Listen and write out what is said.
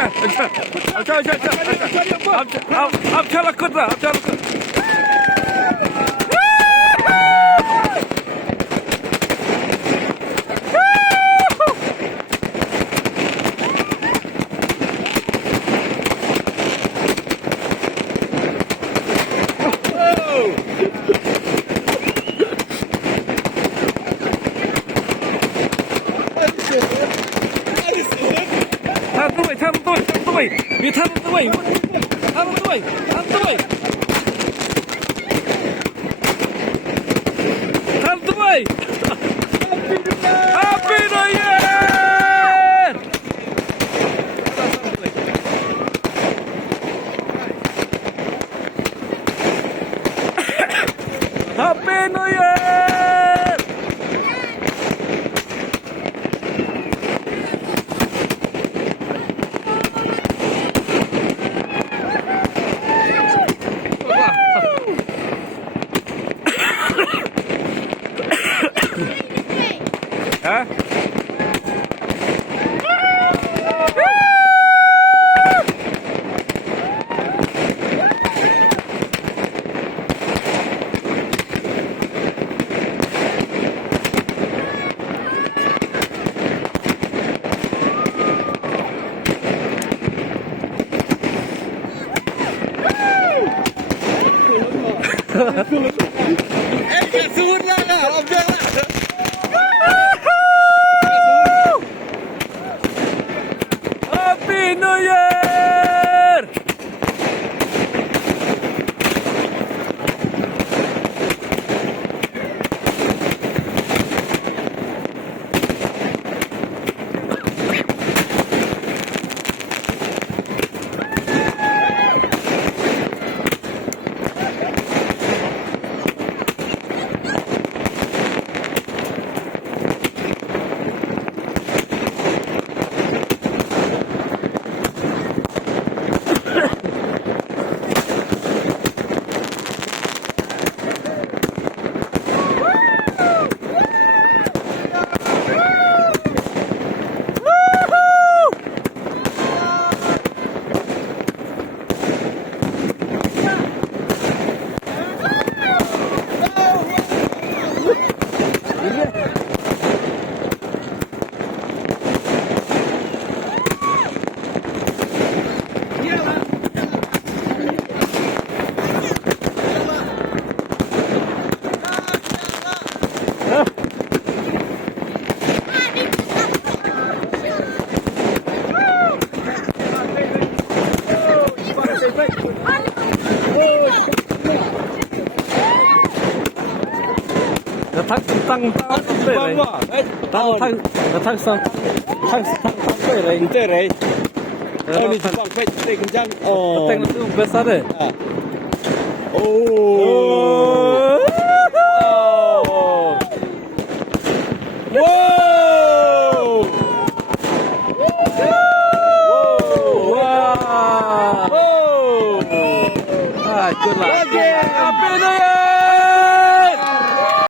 Amca kıza, amca kıza. Tham tôi, vì tham tôi, tham tôi. Happy New Year! Happy New Year! Hả? Ê, xuống ra là ông chưa là. Happy New Year! Tăng về này, tăng về này, Inte đấy. Ôi, mình bằng phết đây cũng chăng. Ồ. tăng nó cũng besar đấy. Ồ. Wow.